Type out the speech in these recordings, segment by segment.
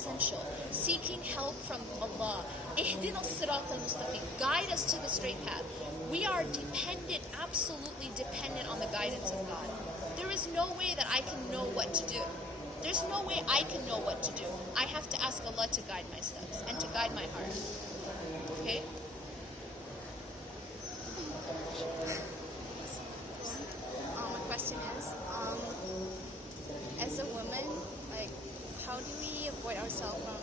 essential. Seeking help from Allah. Ihdina as-sirat al-mustaqim. Guide us to the straight path. We are dependent, absolutely dependent on the guidance of God. There is no way that I can know what to do. There's no way I can know what to do. I have to ask Allah to guide my steps and to guide my heart. Okay? My question is, as a woman, like, how do we avoid ourselves from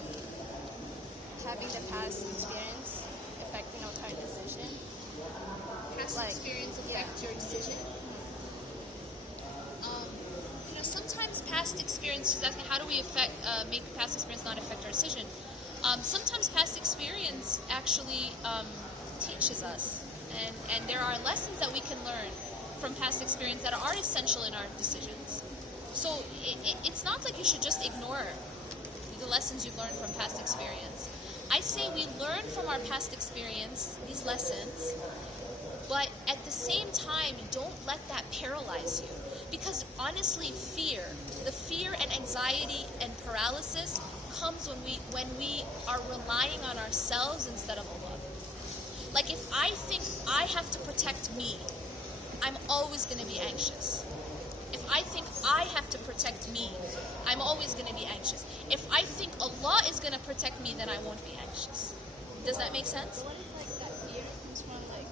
having the past experience affecting our current decision? Past experience affect your decision? Sometimes past experiences, how do we make past experience not affect our decision? Sometimes past experience actually teaches us, and there are lessons that we can learn from past experience that are essential in our decisions. So it's not like you should just ignore the lessons you've learned from past experience. I say we learn from our past experience, these lessons, but at the same time, don't let that paralyze you. Because honestly, the fear and anxiety and paralysis comes when we are relying on ourselves instead of Allah. Like if I think I have to protect me, I'm always going to be anxious. If I think I have to protect me, I'm always going to be anxious. If I think Allah is going to protect me, then I won't be anxious. Does that make sense? What if like that fear comes from like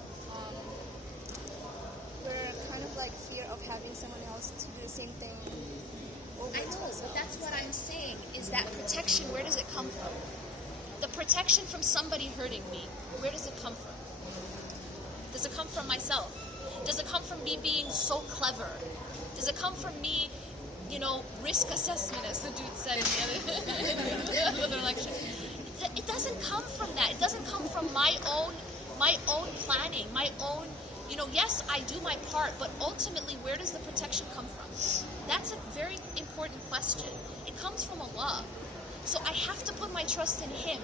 we're kind of like fear of having someone else to do the same thing over I know, but that's what I'm saying, is that protection, where does it come from? The protection from somebody hurting me, where does it come from? Does it come from myself? Does it come from me being so clever? Does it come from me, risk assessment, as the dude said in the other lecture? It doesn't come from that. It doesn't come from my own planning, my own, yes, I do my part, but ultimately, where does the protection come from? That's a very important question. It comes from Allah. So I have to put my trust in Him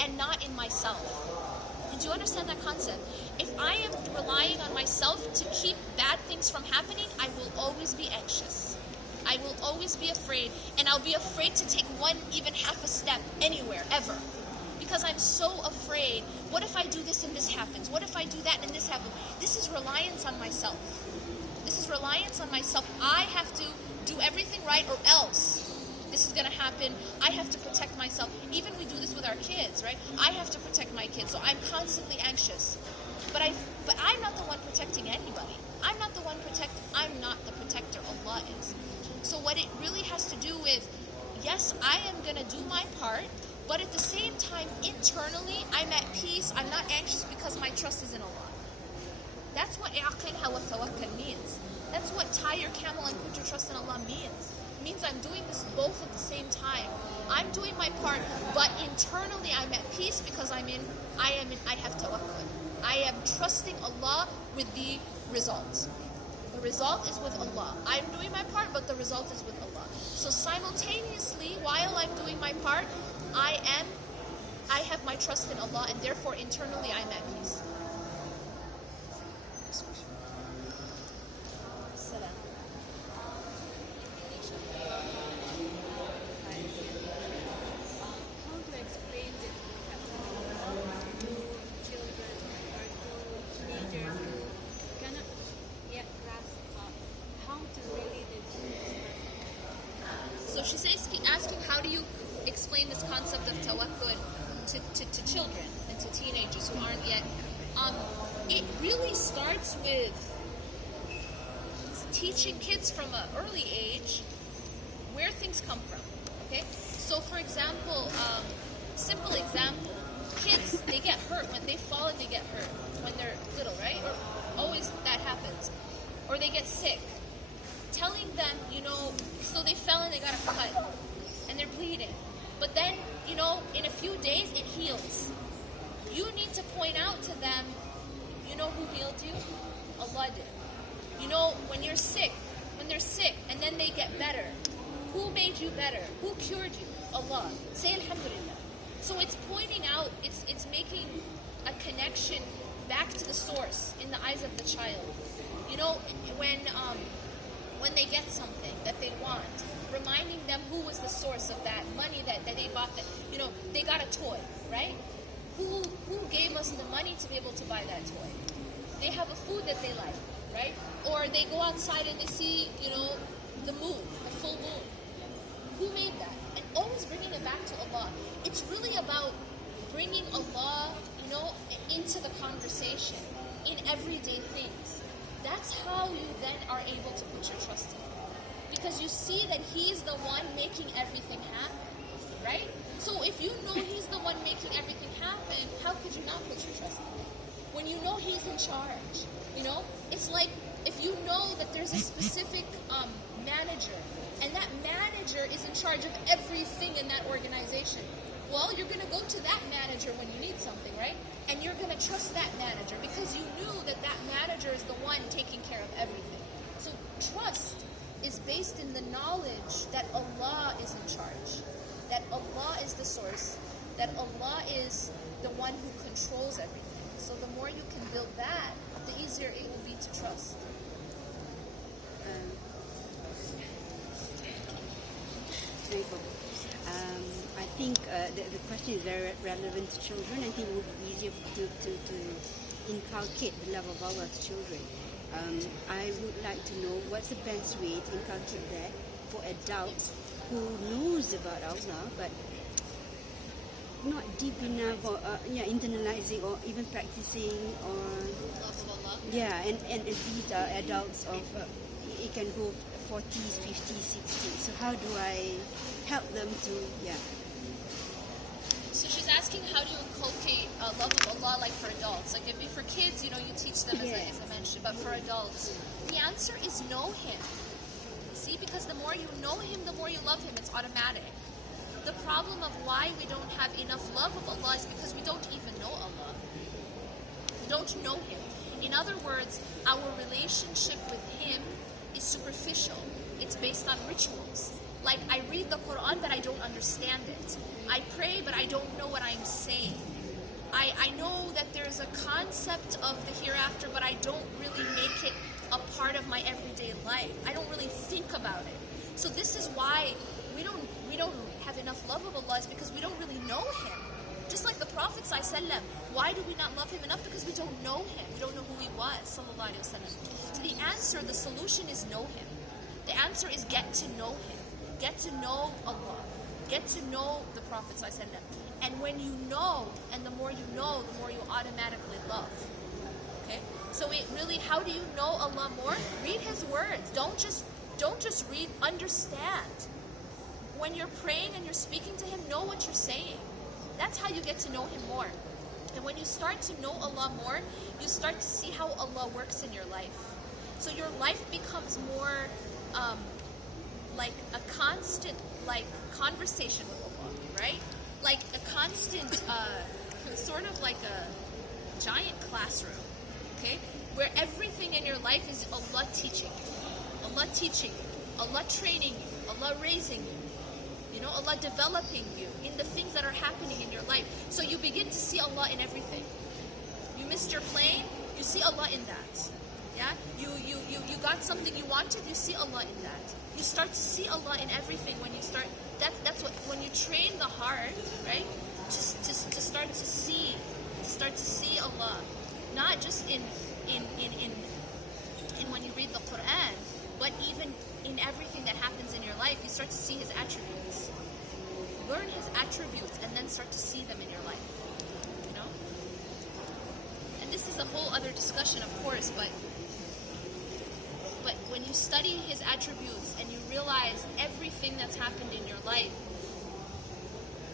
and not in myself. Did you understand that concept? If I am relying on myself to keep bad things from happening, I will always be anxious. I will always be afraid, and I'll be afraid to take even half a step anywhere, ever. Because I'm so afraid, what if I do this and this happens? What if I do that and this happens? This is reliance on myself. This is reliance on myself. I have to do everything right or else this is going to happen. I have to protect myself. Even we do this with our kids, right? I have to protect my kids, so I'm constantly anxious. But I'm not the one protecting anybody. I'm not the protector. Allah is. So what it really has to do with, yes, I am going to do my part, but at the same time, internally, I'm at peace. I'm not anxious because my trust is in Allah. That's what i'aqinha wa tawakkal means. That's what tie your camel and put your trust in Allah means. It means I'm doing this both at the same time. I'm doing my part, but internally I'm at peace because I have tawakkul. I am trusting Allah with the result. The result is with Allah. I'm doing my part, but the result is with Allah. So simultaneously, while I'm doing my part, I have my trust in Allah, and therefore internally I'm at peace. Salam. How to explain this concept to children or to teenagers who cannot yet grasp how to really do this? So she's asking, how do you explain this concept of tawakkul to children and to teenagers who aren't yet? It really starts with teaching kids from an early age where things come from. Okay, so for example, simple example, kids, they get hurt when they fall and they get hurt when they're little, right? Or always that happens. Or they get sick. Telling them, so they fell and they got a cut and they're bleeding. But then, in a few days it heals. You need to point out to them, who healed you? Allah did. When you're sick, when they're sick and then they get better, who made you better? Who cured you? Allah. Say Alhamdulillah. So it's pointing out, it's making a connection back to the source in the eyes of the child. When they get something that they want, reminding them who was the source of that money that they bought. That, you know, they got a toy, right? Who gave us the money to be able to buy that toy? They have a food that they like, right? Or they go outside and they see, you know, the moon, the full moon. Who made that? And always bringing it back to Allah. It's really about bringing Allah, you know, into the conversation in everyday things. That's how you then are able to put your trust in Him. Because you see that He's the one making everything happen, right? So if you know He's the one making everything happen, how could you not put your trust in Him? When you know He's in charge, you know? It's like if you know that there's a specific manager, and that manager is in charge of everything in that organization. Well, you're going to go to that manager when you need something, right? And you're going to trust that manager because you knew that that manager is the one taking care of everything. So trust is based in the knowledge that Allah is in charge, that Allah is the source, that Allah is the one who controls everything. So the more you can build that, the easier it will be to trust. I think the question is very relevant to children. I think it would be easier to inculcate the love of Allah to children. I would like to know what's the best way to inculcate that for adults who knows about Allah but not deep enough or internalizing or even practicing or Love of Allah. and these are adults of it can go 40s, 50s, 60s. So how do I help them to So she's asking, how do you inculcate love of Allah like for adults? Like if for kids, you know, you teach them as I mentioned, but for adults, the answer is know Him. See, because the more you know Him, the more you love Him. It's automatic. The problem of why we don't have enough love of Allah is because we don't even know Allah. We don't know Him. In other words, our relationship with Him is superficial. It's based on rituals. Like I read the Quran but I don't understand it. I pray but I don't know what I'm saying. I know that there's a concept of the hereafter but I don't really make it a part of my everyday life. I don't really think about it. So this is why we don't have enough love of Allah, is because we don't really know Him. Just like the Prophet ﷺ, why do we not love him enough? Because we don't know him. We don't know who he was, sallallahu alaihi wasallam. So the answer, the solution is know him. The answer is get to know him. Get to know Allah. Get to know the Prophet ﷺ. And when you know, and the more you know, the more you automatically love. Okay? So it really, how do you know Allah more? Read his words. Don't just read, understand. When you're praying and you're speaking to him, know what you're saying. That's how you get to know him more. And when you start to know Allah more, you start to see how Allah works in your life. So your life becomes more like a constant conversation with Allah, right? Like a constant, sort of like a giant classroom, okay? Where everything in your life is Allah teaching you, Allah training you, Allah raising you. You know, Allah developing you in the things that are happening in your life. So you begin to see Allah in everything. You missed your plane, you see Allah in that. Yeah? You got something you wanted, you see Allah in that. You start to see Allah in everything when you start. That's what, when you train the heart, right? To start to see Allah, not just in when you read the Quran, but even in everything that happens in your life. You start to see his attributes. Learn his attributes and then start to see them in your life. You know? And this is a whole other discussion, of course, but when you study his attributes and you realize everything that's happened in your life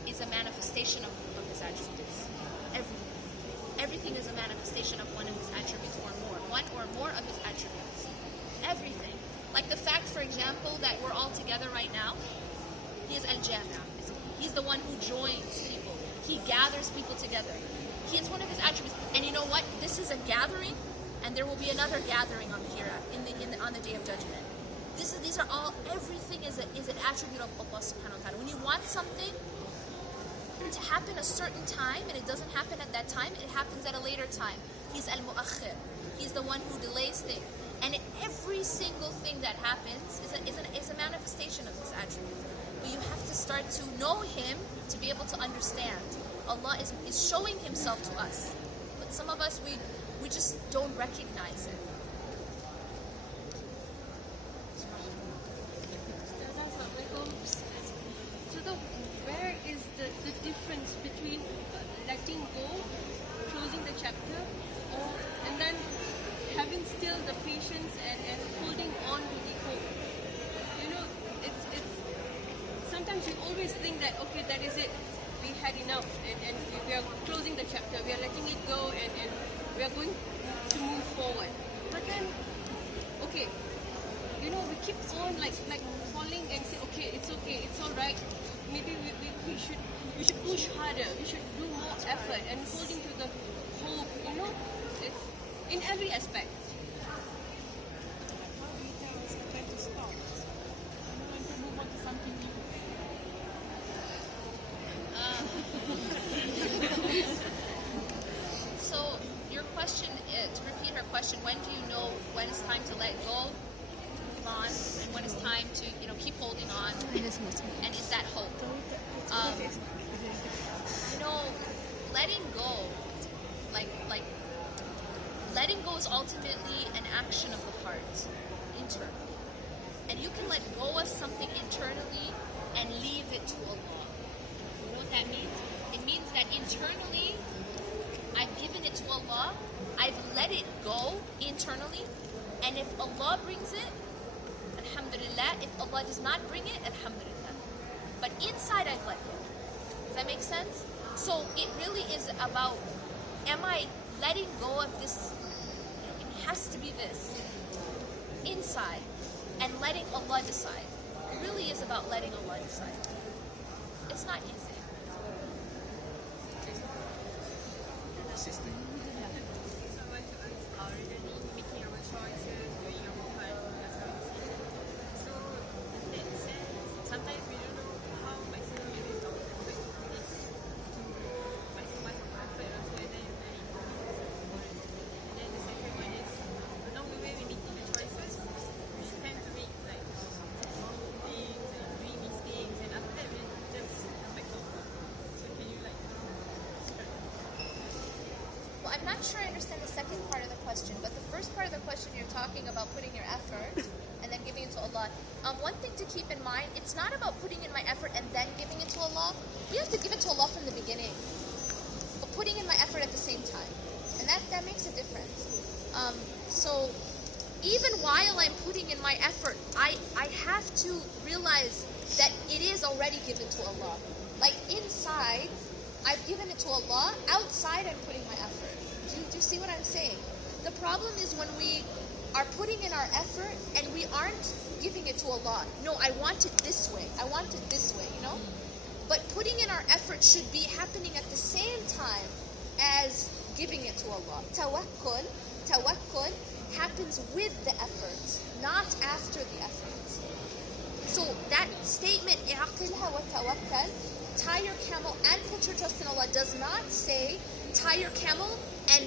is a manifestation of his attributes. Everything is a manifestation of one of his attributes or more. One or more of his attributes. Everything. Like the fact, for example, that we're all together right now. He is Al-Jami'. He's the one who joins people. He gathers people together. He is one of his attributes. And you know what? This is a gathering, and there will be another gathering on the hereafter, on the Day of Judgment. These are all. Everything is an attribute of Allah Subhanahu wa Taala. When you want something to happen a certain time, and it doesn't happen at that time, it happens at a later time. He's Al-Mu'akhir. He's the one who delays things. And every single thing that happens is a manifestation of this attribute. But you have to start to know Him to be able to understand. Allah is showing Himself to us. But some of us, we just don't recognize it. So where is the difference between letting go, closing the chapter, and then having still the patience and holding on to the hope? You know, it's sometimes we always think that, okay, that is it, we had enough, and we are closing the chapter, we are letting it go, and we are going to move forward. But then, okay, you know, we keep on like falling and say, okay, it's all right. Maybe we should push harder. We should do more effort and holding to the hope. You know, it's in every aspect. So your question, to repeat her question, when do you know when it's time to let go, move on, and when it's time to keep holding on, and is that hope? Letting go, like letting go is ultimately an action of the heart, internal, and you can let go of something internally and leave it to Allah. You know what that means? It means that internally, I've given it to Allah, I've let it go internally, and if Allah brings it, alhamdulillah. If Allah does not bring it, alhamdulillah. But inside I've let go. Does that make sense? So it really is about, am I letting go of this? It has to be this. Inside. And letting Allah decide. It really is about letting Allah decide. It's not easy. Sometimes we don't know how maximum we can affect this to maximize our effort also, and then you very important. And then the second one is, along the way when making the choices, we tend to make like wrong things and doing mistakes, and after that we just come back to Allah. So can you Well, I'm not sure I understand the second part of the question, but the first part of the question, you're talking about putting your effort and then giving it to Allah. One thing to keep in mind, it's not about putting in my effort and then giving it to Allah. We have to give it to Allah from the beginning, but putting in my effort at the same time, and that makes a difference. So even while I'm putting in my effort, I have to realize that it is already given to Allah. Like inside, I've given it to Allah. Outside, I'm putting my effort. Do you see what I'm saying? The problem is when we are putting in our effort and we aren't giving it to Allah. No, I want it this way. I want it this way, you know? But putting in our effort should be happening at the same time as giving it to Allah. Tawakkul happens with the effort, not after the effort. So that statement, i'aqilha wa tawakkal, tie your camel and put your trust in Allah, does not say tie your camel and